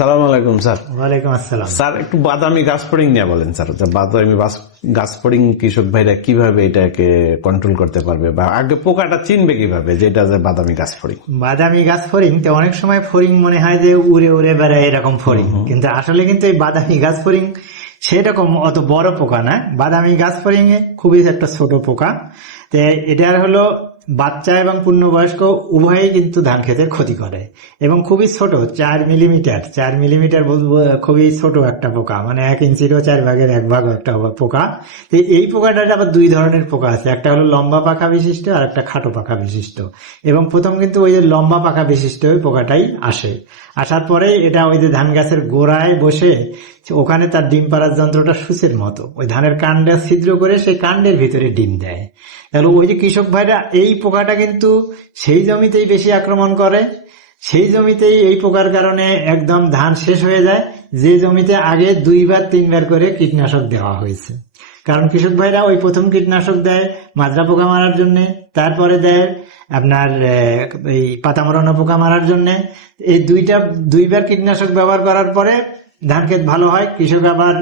সালাম আলাইকুম স্যার। ওয়ালাইকুম আসসালাম। স্যার একটু বাদামি গাছ ফড়িং নিয়ে বলেন স্যার। বাদামি গাছ ফড়িং কৃষক ভাইরা কীভাবে এটাকে কন্ট্রোল করতে পারবে বা আগে পোকাটা চিনবে কীভাবে যেটা যে বাদামি গাছ ফড়িং বাদামি গাছ ফড়িং তো অনেক সময় ফড়িং মনে হয় যে উড়ে উড়ে বেড়ায় এরকম ফড়িং কিন্তু আসলে কিন্তু এই বাদামি গাছ ফড়িং সেরকম অত বড় পোকা না। বাদামি গাছ ফড়িং এ খুবই একটা ছোট পোকা। তো এটার হলো বাচ্চা এবং পূর্ণবয়স্ক উভয়ই কিন্তু ধান ক্ষেতের ক্ষতি করে এবং খুবই ছোট, চার মিলিমিটার চার মিলিমিটার খুবই ছোট একটা পোকা মানে এক ইঞ্চিরও চার ভাগের এক ভাগ একটা পোকা। তো এই পোকাটার আবার দুই ধরনের পোকা আছে, একটা হলো লম্বা পাখা বিশিষ্ট আর একটা খাটো পাখা বিশিষ্ট। এবং প্রথম কিন্তু ওই যে লম্বা পাখা বিশিষ্ট ওই পোকাটাই আসে। আসার পরে এটা ওই যে ধান গাছের গোড়ায় বসে ওখানে তার ডিম পাড়ার যন্ত্রটা সুচের মতো। ওই ধানের কাণ্ডে ছিদ্র করে সেই কাণ্ডের ভিতরে ডিম দেয়। তাহলে ওই যে কৃষক ভাইরা এই পোকাটা কিন্তু সেই জমিতেই বেশি আক্রমণ করে। সেই জমিতেই এই পোকার কারণে একদম ধান শেষ হয়ে যায়। যে জমিতে আগে দুইবার, তিনবার করে কীটনাশক দেওয়া হয়েছে। কারণ কৃষক ভাইরা ওই প্রথম কীটনাশক দেয় মাজরা পোকা মারার জন্য, তারপরে দেয় আপনার এই পাতা মরানো পোকা মারার জন্য। এই দুইটা, দুইবার কীটনাশক ব্যবহার করার পরে ধান ক্ষেত ভালো হয়, কৃষক আবার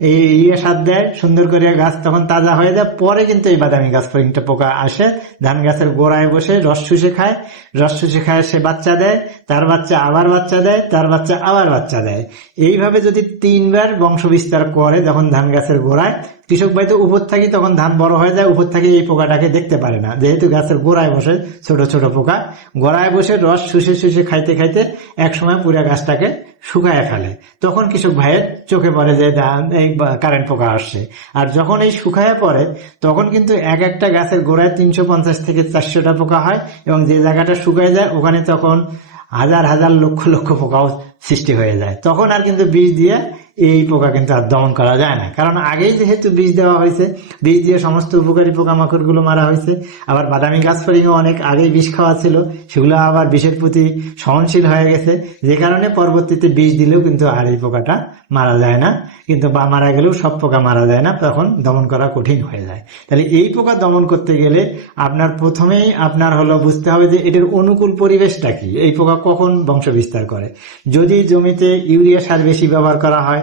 এই ইয়ে সার দেয়, সুন্দর করে গাছ তখন তাজা হয়ে যায়। পরে কিন্তু এই বাদামি গাছ পর্যন্ত পোকা আসে। ধান গাছের গোড়ায় বসে রস শুষে খায়। রস শুষে খায়, সে বাচ্চা দেয়, তার বাচ্চা আবার বাচ্চা দেয়, তার বাচ্চা আবার বাচ্চা দেয়। এইভাবে যদি তিনবার বংশ বিস্তার করে যখন ধান গাছের গোড়ায়, কৃষক ভাই তো উপর থাকি তখন ধান বড় হয়ে যায়, উপর থেকে এই পোকাটাকে দেখতে পারে না। যেহেতু গাছের গোড়ায় বসে ছোট ছোট পোকা, গোড়ায় বসে রস শুষে শুষে খাইতে খাইতে একসময় পুরো গাছটাকে শুকায় ফেলে। তখন কৃষক ভাইয়ের চোখে পড়ে যে ধান- এই কারেন্ট পোকা আসছে। আর যখন এই শুকায় পড়ে, তখন কিন্তু এক একটা গাছের গোড়ায় তিনশো পঞ্চাশ থেকে চারশোটা পোকা হয় এবং যে জায়গাটা শুকায় যায়, ওখানে তখন হাজার হাজার লক্ষ লক্ষ পোকাও সৃষ্টি হয়ে যায়। তখন আর কিন্তু বীজ দিয়ে এই পোকা কিন্তু আর দমন করা যায় না। কারণ আগেই যেহেতু বীজ দেওয়া হয়েছে বীজ দিয়ে সমস্ত উপকারী পোকামাকড়গুলো মারা হয়েছে, আবার বাদামি গাছ ফড়িংও অনেক আগেই বিষ খাওয়া ছিল, সেগুলো আবার বিষের প্রতি সহনশীল হয়ে গেছে। যে কারণে পরবর্তীতে বিষ দিলেও কিন্তু আর এই পোকাটা মারা যায় না। কিন্তু বা মারা গেলেও সব পোকা মারা যায় না, তখন দমন করা কঠিন হয়ে যায়। তাহলে এই পোকা দমন করতে গেলে আপনার প্রথমেই আপনার হলো বুঝতে হবে যে এটার অনুকূল পরিবেশটা কি, এই পোকা কখন বংশ বিস্তার করে। যদি জমিতে ইউরিয়া সার বেশি ব্যবহার করা হয়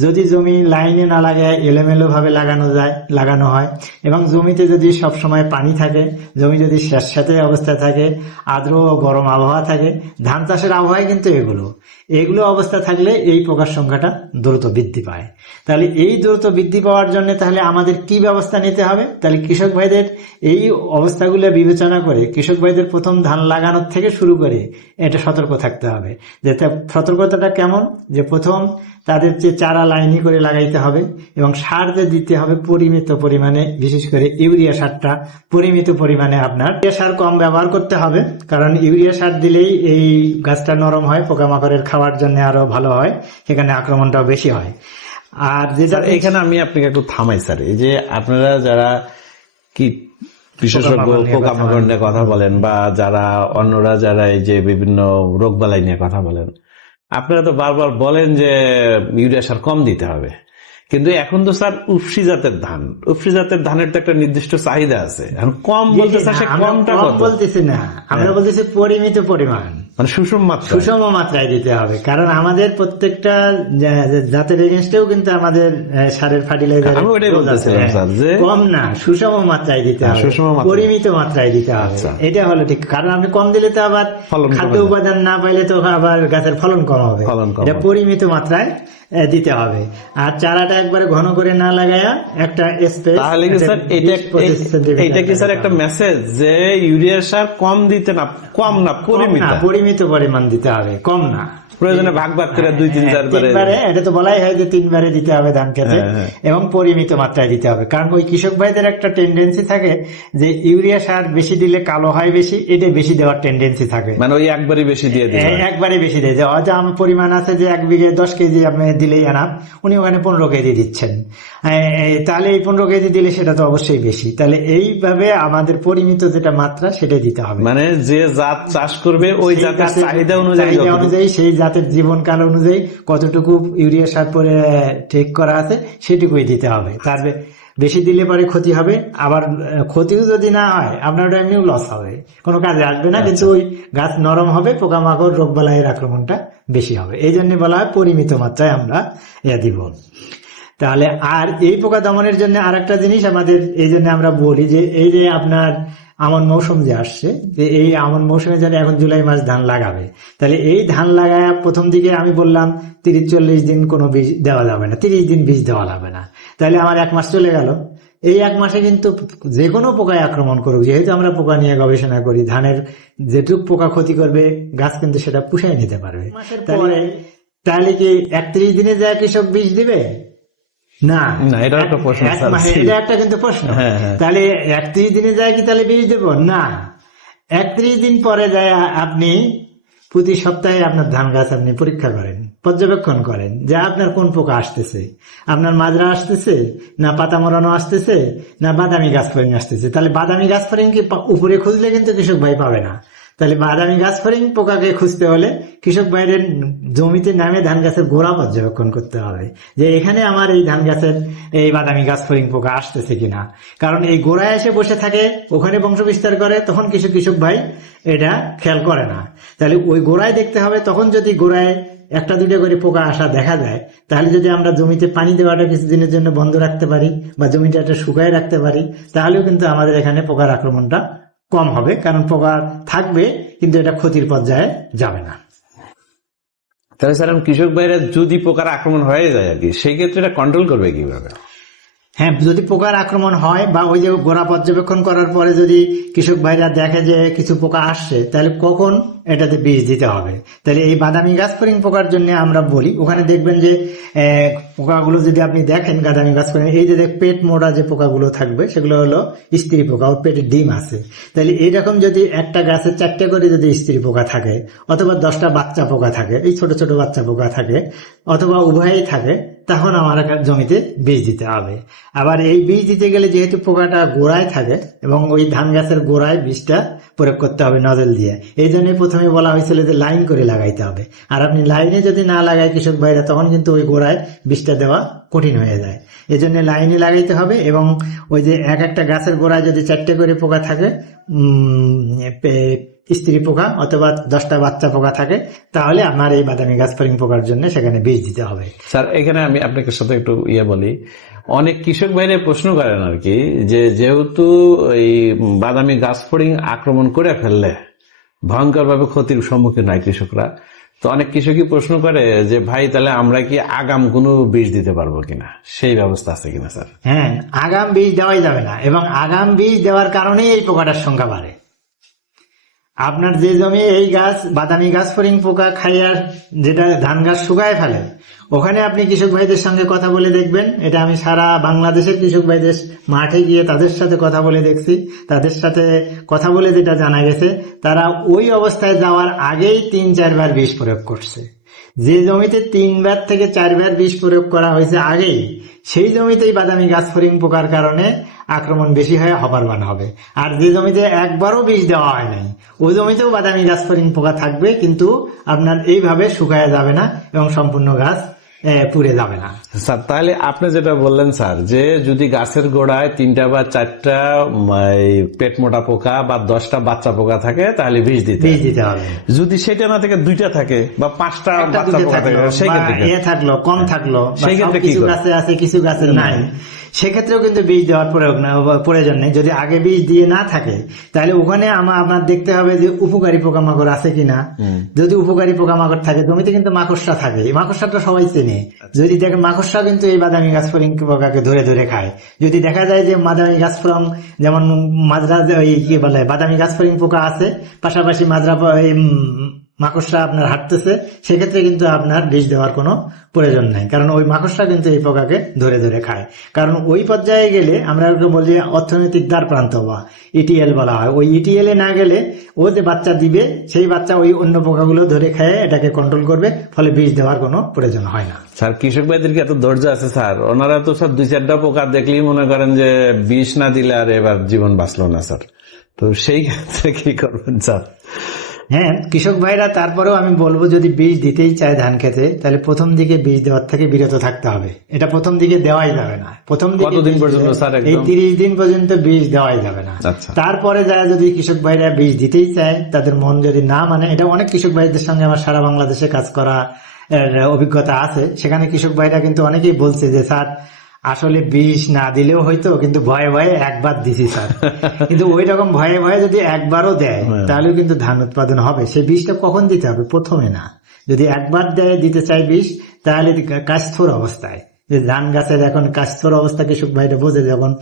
যদি জমি লাইনে না লাগায় এলোমেলো ভাবে লাগানো যায়, লাগানো হয়। এবং জমিতে যদি সব সময় পানি থাকে, জমি যদি স্যাঁতস্যাঁতে অবস্থায় থাকে, আর্দ্র ও গরম আবহাওয়া থাকে, ধান চাষের আবহাওয়ায় কিন্তু এগুলো। এগুলো অবস্থা থাকলে এই প্রকার সংখ্যাটা দ্রুত বৃদ্ধি পায়। তাহলে এই দ্রুত বৃদ্ধি পাওয়ার জন্য তাহলে আমাদের কি ব্যবস্থা নিতে হবে? তাহলে কৃষক ভাইদের এই অবস্থাগুলো বিবেচনা করে কৃষক ভাইদের প্রথম ধান লাগানোর থেকে শুরু করে এটা সতর্ক থাকতে হবে। যে সতর্কতাটা কেমন? যে প্রথম তাদের যে চারা লাইনি করে লাগাইতে হবে এবং সার যে দিতে হবে পরিমিত পরিমাণে বিশেষ করে ইউরিয়া সারটা পরিমিত পরিমাণে আপনার। ইউরিয়া সার কম ব্যবহার করতে হবে কারণ ইউরিয়া সার দিলেই এই গাছটা নরম হয় পোকামাকড়ের খাওয়ার জন্য আরও ভালো হয় সেখানে আক্রমণটাও বেশি হয়। আর যে স্যার এখানে আমি আপনাকে একটু থামাই স্যার। এই যে আপনারা যারা কি বিশেষজ্ঞ পোকামাকড় নিয়ে কথা পোকামাকড় নিয়ে কথা বলেন। বা যারা অন্যরা যারা এই যে বিভিন্ন রোগ বালাই নিয়ে কথা বলেন আপনারা তো বারবার বলেন যে ইউরিয়া সার কম দিতে হবে। কিন্তু এখন তো স্যার উফসি জাতের ধান। উফসি জাতের ধানের তো একটা নির্দিষ্ট চাহিদা আছে। এখন কম বলতে কমটা বলতেছি না। আমরা বলতেছি পরিমিত পরিমাণ। মানে সুষম মাত্রা সুষম মাত্রায় দিতে হবে। কারণ আমাদের প্রত্যেকটা জাতের এগেনস্টেও কিন্তু আমাদের সারের ফার্টিলাইজার আমি ওটাই বলতেছিলাম, স্যার, যে- কম না সুষম মাত্রায় দিতে হ্যাঁ, হবে। সুষম পরিমিত মাত্রায় দিতে হবে। আচ্ছা। এটা হলো ঠিক। কারণ আপনি কম দিলে তো আবার খাদ্য উপাদান না পাইলে তো আবার গাছের ফলন কম হবে। এটা পরিমিত মাত্রায় দিতে হবে। আর চারাটা একবারে ঘন করে না লাগায়া একটা স্পেস তাহলে কি স্যার এটা এটা কি স্যার একটা মেসেজ যে ইউরিয়া সার কম দিতে না কম না পরিমিত? পরিমিত পরিমাণ দিতে হবে কম না। প্রয়োজনে ভাগ ভাগ করে দুই তিন চারবারে তিনবারে এটা তো বলাই হয় যে তিনবারে দিতে হবে ধান খেতে হ্যাঁ, হ্যাঁ। এবং পরিমিত মাত্রায় দিতে হবে। কারণ ওই কৃষক ভাইদের একটা টেন্ডেন্সি থাকে যে ইউরিয়া সার বেশি দিলে কালো হয় বেশি এটা বেশি দেওয়ার টেন্ডেন্সি থাকে। মানে ওই একবারই বেশি দিয়ে এ- একবারে বেশি দেয় যে হয়তো আমার পরিমাণ আছে যে এক বিঘে দশ কেজি আপনি দিলেই আনাম উনি ওখানে পনেরো কেজি দিচ্ছেন। তাহলে এই পনেরো কেজি দিলে সেটা তো অবশ্যই বেশি। তাহলে এইভাবে আমাদের পরিমিত যেটা মাত্রা সেটাই দিতে হবে। মানে যে জাত চাষ করবে ওই জাতের জাতের চাহিদা অনুযায়ী অনুযায়ী সেই জাত গাছের জীবনকাল অনুযায়ী কতটুকু ইউরিয়া সার পরে ঠিক করা আছে সেটুকুই দিতে হবে। তার বেশি দিলে পরে ক্ষতি হবে আবার ক্ষতিও যদি না হয় আপনার ওটা এমনিও লস হবে। কোনো কাজে আসবে না কিন্তু ওই গাছ নরম হবে পোকামাকড় রোগবালাইয়ের আক্রমণটা বেশি হবে। এই জন্য বলা হয় পরিমিত মাত্রায় আমরা ইয়া দিব। তাহলে আর এই পোকা দমনের জন্য আর একটা জিনিস আমাদের এই জন্য আমরা বলি যে এই যে আপনার আমন মৌসুম যে আসছে যে এই আমন মৌসুমে যারা এখন জুলাই মাস ধান লাগাবে। তাহলে এই ধান লাগায় প্রথম দিকে আমি বললাম তিরিশ চল্লিশ দিন কোনো বীজ দেওয়া যাবে না তিরিশ দিন বীজ দেওয়া যাবে না। তাহলে আমার এক মাস চলে গেল। এই এক মাসে কিন্তু যে কোনো পোকায় আক্রমণ করুক যেহেতু আমরা পোকা নিয়ে গবেষণা করি ধানের যেটুক পোকা ক্ষতি করবে গাছ কিন্তু সেটা পুষাই নিতে পারবে। তাহলে কি একত্রিশ দিনে যায় কৃষক বীজ দিবে? না। না, এটা একটা প্রশ্ন, এটা একটা কিন্তু প্রশ্ন। হ্যাঁ, হ্যাঁ। তাহলে একত্রিশ দিনে যায় কি তাহলে দেবো না। একত্রিশ দিন পরে যায় আপনি প্রতি সপ্তাহে আপনার ধান গাছ আপনি পরীক্ষা করেন পর্যবেক্ষণ করেন যে আপনার কোন পোকা আসতেছে। আপনার মাজরা আসতেছে না পাতা মরানো আসতেছে না বাদামি গাছ ফরিং আসতেছে। তাহলে বাদামি গাছ ফরিং কি উপরে খুঁজলে কিন্তু কৃষক ভাই পাবে না। তাহলে বাদামি গাছ ফরিং পোকাকে খুঁজতে হলে কৃষক ভাইয়ের জমিতে নামে ধান গাছের গোড়া পর্যবেক্ষণ করতে হবে যে এখানে আমার এই ধান গাছের এই বাদামি গাছ ফরিং পোকা আসতেছে কিনা। কারণ এই গোড়ায় এসে বসে থাকে, ওখানে বংশ বিস্তার করে, তখন কিছু কৃষক ভাই এটা খেয়াল করে না। তাহলে ওই গোড়ায় দেখতে হবে, তখন যদি গোড়ায় একটা দুটো করে পোকা আসা দেখা যায়, তাহলে যদি আমরা জমিতে পানি দেওয়াটা কিছুদিনের জন্য বন্ধ রাখতে পারি বা জমিটা একটা শুকায় রাখতে পারি, তাহলেও কিন্তু আমাদের এখানে পোকার আক্রমণটা কম হবে কারণ পোকা থাকবে কিন্তু এটা ক্ষতির পর্যায়ে যাবে না। তাহলে স্যার কৃষক ভাইরা যদি পোকার আক্রমণ হয়ে যায় আর কি সেই ক্ষেত্রে এটা কন্ট্রোল করবে কীভাবে? হ্যাঁ যদি পোকার আক্রমণ হয় বা ওই যে গোড়া পর্যবেক্ষণ করার পরে যদি কৃষক ভাইরা দেখে যে কিছু পোকা আসছে তাহলে কখন এটাতে বীজ দিতে হবে। তাহলে এই বাদামি গাছ ফরিং পোকার জন্য আমরা বলি, ওখানে দেখবেন যে পোকাগুলো যদি আপনি দেখেন বাদামি গাছ ফরিং এই যে দেখ, পেট মোড়া যে পোকাগুলো থাকবে, সেগুলো হলো স্ত্রী পোকা, ওর পেটে ডিম আছে। তাহলে এইরকম যদি একটা গাছে চারটে করে যদি স্ত্রী পোকা থাকে, অথবা দশটা বাচ্চা পোকা থাকে, এই ছোট ছোট বাচ্চা পোকা থাকে, অথবা উভয়ই থাকে, তখন আমার জমিতে বীজ দিতে হবে। আবার এই বীজ দিতে গেলে যেহেতু পোকাটা গোড়ায় থাকে, এবং ওই ধান গাছের গোড়ায় বীজটা প্রয়োগ করতে হবে নজল দিয়ে। এই জন্য প্রথমে বলা হয়েছিল যে লাইন করে লাগাইতে হবে। আর আপনি লাইনে যদি না লাগায় কৃষক ভাইরা, তখন কিন্তু ওই গোড়ায় বিষটা দেওয়া কঠিন হয়ে যায়। এই জন্য লাইনে লাগাইতে হবে এবং ওই যে এক একটা গাছের গোড়ায় যদি চারটে করে পোকা থাকে স্ত্রী পোকা অথবা দশটা বাচ্চা পোকা থাকে, তাহলে আমার এই বাদামি গাছ ফরিং পোকার জন্য সেখানে বীজ দিতে হবে। স্যার, এখানে আমি আপনাকে সাথে একটু ইয়ে বলি। অনেক কৃষক ভাইরা প্রশ্ন করেন আর কি, যে যেহেতু এই বাদামি গাছ ফড়িং আক্রমণ করে ফেললে ভয়ঙ্কর ভাবে ক্ষতির সম্মুখীন হয় কৃষকরা, তো অনেক কৃষকই প্রশ্ন করে যে, ভাই, তাহলে আমরা কি আগাম কোনো বীজ দিতে পারব কিনা? সেই ব্যবস্থা আছে কিনা, স্যার? হ্যাঁ আগাম বীজ দেওয়াই যাবে না এবং আগাম বীজ দেওয়ার কারণেই এই পোকাটার সংখ্যা বাড়ে। আপনার যে জমি এই গাছ, বাদামি গাছ ফরিং পোকা খাইয়া যেটা ধান গাছ শুকায় ফেলে ওখানে আপনি কৃষক ভাইদের সঙ্গে কথা বলে দেখবেন। এটা আমি সারা বাংলাদেশের কৃষক ভাইদের মাঠে গিয়ে তাদের সাথে কথা বলে দেখছি। তাদের সাথে কথা বলে যেটা জানা গেছে, তারা ওই অবস্থায় যাওয়ার আগেই তিন, চারবার বিষ প্রয়োগ করছে। যে জমিতে তিনবার থেকে চারবার বিষ প্রয়োগ করা হয়েছে আগেই, সেই জমিতেই বাদামি গাছ ফরিং পোকার কারণে আক্রমণ বেশি হয়ে হবার বান হবে। আর যে জমিতে একবারও বিষ দেওয়া হয় নাই, ওই জমিতেও বাদামি গাছ ফরিং পোকা থাকবে, কিন্তু আপনার এইভাবে শুকায় যাবে না এবং সম্পূর্ণ গাছ পুড়ে যাবে না। স্যার তাহলে আপনি যেটা বললেন স্যার যে যদি গাছের গোড়ায় তিনটা বা চারটা পেট মোটা পোকা বা দশটা বাচ্চা পোকা থাকে তাহলে বিষ দিতে। দিতে হবে। যদি সেটা না থেকে দুইটা থাকে বা পাঁচটা বাচ্চা পোকা থাকে সেক্ষেত্রে থাকল কম থাকল সেই ক্ষেত্রে কিছু করবে? গাছে আছে কিছু গাছে নাই। সেক্ষেত্রেও কিন্তু বীজ দেওয়ার প্রয়োগ না প্রয়োজন নেই। যদি আগে বীজ দিয়ে না থাকে তাহলে ওখানে আমার আপনার দেখতে হবে যে উপকারী পোকামাকড় আছে কিনা। যদি উপকারী পোকামাকড় থাকে জমিতে কিন্তু মাকড়সা থাকে। এই মাকড়সাটা সবাই চেনে। যদি দেখে মাকড়সা কিন্তু এই বাদামি গাছ ফরিং পোকাকে ধরে ধরে খায়। যদি দেখা যায় যে বাদামি গাছ ফরং যেমন মাজরা ওই কি বলে বাদামি গাছ ফরিং পোকা আছে পাশাপাশি উম, মাকড়সা আপনার হাঁটতেছে, সেক্ষেত্রে কিন্তু আপনার বিষ দেওয়ার কোনো প্রয়োজন নাই। কারণ ওই মাকড়সা কিন্তু এই পোকাকে ধরে ধরে খায়। কারণ ওই পর্যায়ে গেলে আমরা বলি অর্থনৈতিক দ্বার প্রান্ত বা ইটিএল বলা হয়। ওই ইটিএল এ না গেলে ও যে বাচ্চা দিবে, সেই বাচ্চা ওই অন্য পোকাগুলো ধরে খেয়ে, এটাকে কন্ট্রোল করবে, ফলে বিষ দেওয়ার কোনো প্রয়োজন হয় না। স্যার, কৃষক ভাইদের কি এত ধৈর্য আছে, স্যার? ওনারা তো স্যার দুই চারটা পোকা দেখলেই মনে করেন যে বিষ না দিলে আর এবার জীবন বাঁচলো না, স্যার। তো সেই ক্ষেত্রে কি করবেন, স্যার? হ্যাঁ। কৃষক ভাইরা তারপরেও আমি বলব যদি বীজ দিতেই চায় ধান খেতে তাহলে প্রথম দিকে বীজ দেওয়ার থেকে বিরত থাকতে হবে। এটা প্রথম দিকে দেওয়াই যাবে না। প্রথম দিকে পর্যন্ত? এই তিরিশ দিন পর্যন্ত বীজ দেওয়াই যাবে না। আচ্ছা। তারপরে যারা যদি কৃষক ভাইরা বীজ দিতেই চায় তাদের মন যদি না মানে এটা অনেক কৃষক ভাইদের সঙ্গে আমার সারা বাংলাদেশে কাজ করা অভিজ্ঞতা আছে। সেখানে কৃষক ভাইরা কিন্তু অনেকেই বলছে যে স্যার আসলে বিষ না দিলেও হয়তো কিন্তু ভয়ে ভয়ে একবার দিছি স্যার। কিন্তু ওই রকম ভয়ে ভয়ে যদি একবারও দেয় হ্যাঁ। তাহলেও কিন্তু ধান উৎপাদন হবে। সেই বীজটা কখন দিতে হবে? প্রথমে না। যদি একবার দেয় দিতে চাই বিষ তাহলে কাস্থর অবস্থায়। যে ধান গাছের এখন কাস্থর অবস্থা কৃষক ভাইরা বোঝে যখন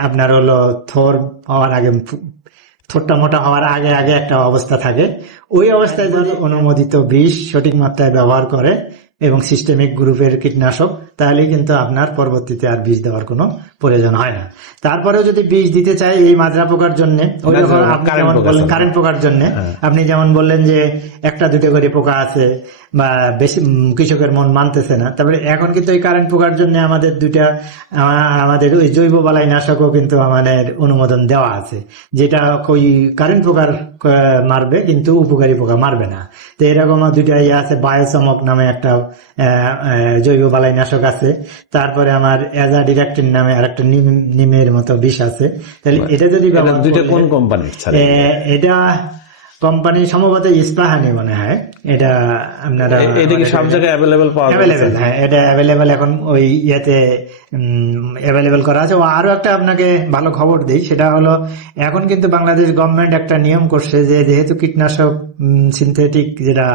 আপনার হলো থর হওয়ার আগে ফু- মোটা হওয়ার আগে আগে একটা অবস্থা থাকে। ওই অবস্থায় যদি অনুমোদিত বিষ সঠিক মাত্রায় ব্যবহার করে এবং সিস্টেমিক গ্রুপের কীটনাশক তাহলে কিন্তু আপনার পরবর্তীতে আর বীজ দেওয়ার কোনো প্রয়োজন হয় না তারপরেও যদি বীজ দিতে চাই এই মাজরা পোকার জন্য কারেন্ট পোকার জন্য হ্যাঁ। আপনি যেমন বললেন যে একটা দুটো করে পোকা আছে বেশি কৃষকের মন মানতেছে না। তারপরে এখন কিন্তু এই কারেন্ট পোকার জন্য আমাদের দুইটা আমাদের ওই জৈব বালাই নাশকও কিন্তু আমাদের অনুমোদন দেওয়া আছে। যেটা ওই কারেন্ট পোকার মারবে কিন্তু উপকারী পোকা মারবে না। তো এরকম দুইটা ইয়ে আছে বায়োচমক নামে একটা জৈব বালাই নাশক আছে। তারপরে আমার এজা ডিরেক্টিন নামে আর একটা নিমের মতো বিষ আছে। তাহলে এটা যদি দুইটা কোন এ, এটা কোম্পানি সম্ভবত ইস্পাহানি মনে হয়। এটা আপনারা এটা কি সব জায়গায় অ্যাভেলেবেল পাওয়া অ্যাভেলেবেল হ্যাঁ এটা অ্যাভেলেবেল এখন ওই ইয়েতে অ্যাভেলেবেল করা আছে। ও আরও একটা আপনাকে ভালো খবর দিই সেটা হলো এখন কিন্তু বাংলাদেশ গভর্নমেন্ট একটা নিয়ম করছে যে যেহেতু কীটনাশক সিনথেটিক যেটা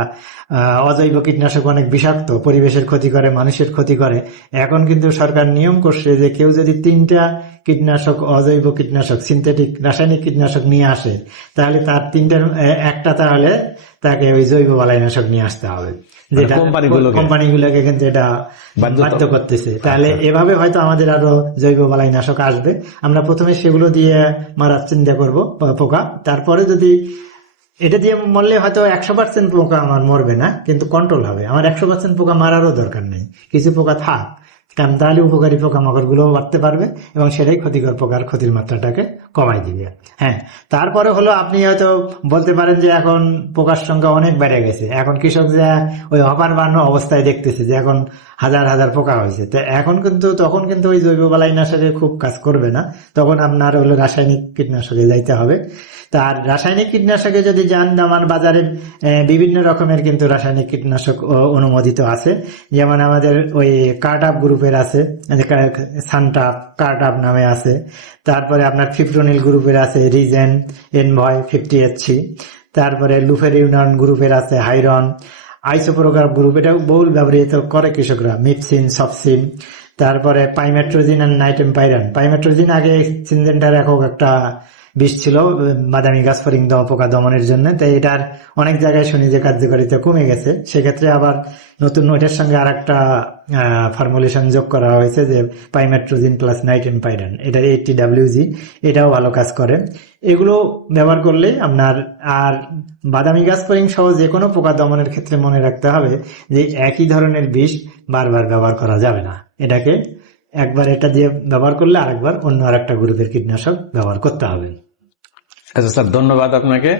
অজৈব কীটনাশক অনেক বিষাক্ত পরিবেশের ক্ষতি করে মানুষের ক্ষতি করে এখন কিন্তু সরকার নিয়ম করছে যে কেউ যদি তিনটা কীটনাশক অজৈব কীটনাশক সিনথেটিক রাসায়নিক কীটনাশক নিয়ে আসে তাহলে তার তিনটার একটা তাহলে তাকে ওই জৈব বালাইনাশক নিয়ে আসতে হবে। যেটা কোম্পানিগুলোকে? কিন্তু এটা বাধ্য করতেছে। তাহলে এভাবে হয়তো আমাদের আরও জৈব বালাইনাশক আসবে। আমরা প্রথমে সেগুলো দিয়ে মারার চিন্তা করব পোকা। তারপরে যদি এটা দিয়ে মরলে হয়তো একশো পার্সেন্ট পোকা আমার মরবে না কিন্তু কন্ট্রোল হবে। আমার একশো পার্সেন্ট পোকা মারারও দরকার নেই। কিছু পোকা থাক। কারণ তাহলে উপকারী পোকামাকড়গুলো বাড়তে পারবে এবং সেটাই ক্ষতিকর পোকার ক্ষতির মাত্রাটাকে কমাই দিবে। হ্যাঁ তারপরে হলো আপনি হয়তো বলতে পারেন যে এখন পোকার সংখ্যা অনেক বেড়ে গেছে। এখন কৃষক যে ওই হপার বানো অবস্থায় দেখতেছে যে এখন হাজার হাজার পোকা হয়েছে। তো এখন কিন্তু, তখন কিন্তু ওই জৈব বালাইনাশকে খুব কাজ করবে না। তখন আপনার হলো রাসায়নিক কীটনাশকে যাইতে হবে। তার রাসায়নিক কীটনাশকে যদি যান, আমার বাজারে বিভিন্ন রকমের কিন্তু রাসায়নিক কীটনাশক অনুমোদিত আছে। যেমন আমাদের ওই কার্টআপ গ্রুপের আছে সানটাপ কার্টআপ নামে আছে। তারপরে আপনার ফিপ্রোনিল গ্রুপের আছে রিজেন, এনভয়, ফিফটি এইচসি তারপরে লুফের ইউনিয়ন গ্রুপের আছে হাইরন। আইসোপ্রোগ্রাফ গ্রুপ এটাও বহুল ব্যবহৃত করে কৃষকরা, মিপসিন, সফসিন। তারপরে পাইমেট্রোজিন অ্যান্ড নাইটেম পাইরান। পাইমেট্রোজিন আগে সিনজেন্টার একক একটা বিষ ছিল বাদামি গাছ ফরিং দেওয়া, পোকা দমনের জন্য। তাই এটার অনেক জায়গায় শুনি যে কার্যকারিতা কমে গেছে। সেক্ষেত্রে আবার নতুন ওইটার সঙ্গে আর একটা ফর্মুলেশন যোগ করা হয়েছে যে পাইমেট্রোজিন প্লাস নাইটেম পাইরান এটা এইটটি ডাব্লিউজি এটাও ভালো কাজ করে। এগুলো ব্যবহার করলে আপনার আর বাদামি গাছ ফরিং সহ যে কোনো পোকা দমনের ক্ষেত্রে মনে রাখতে হবে যে একই ধরনের বিষ বারবার ব্যবহার করা যাবে না। এটাকে একবার এটা দিয়ে ব্যবহার করলে আরেকবার অন্য আরেকটা গ্রুপের কীটনাশক ব্যবহার করতে হবে। আচ্ছা স্যার ধন্যবাদ আপনাকে।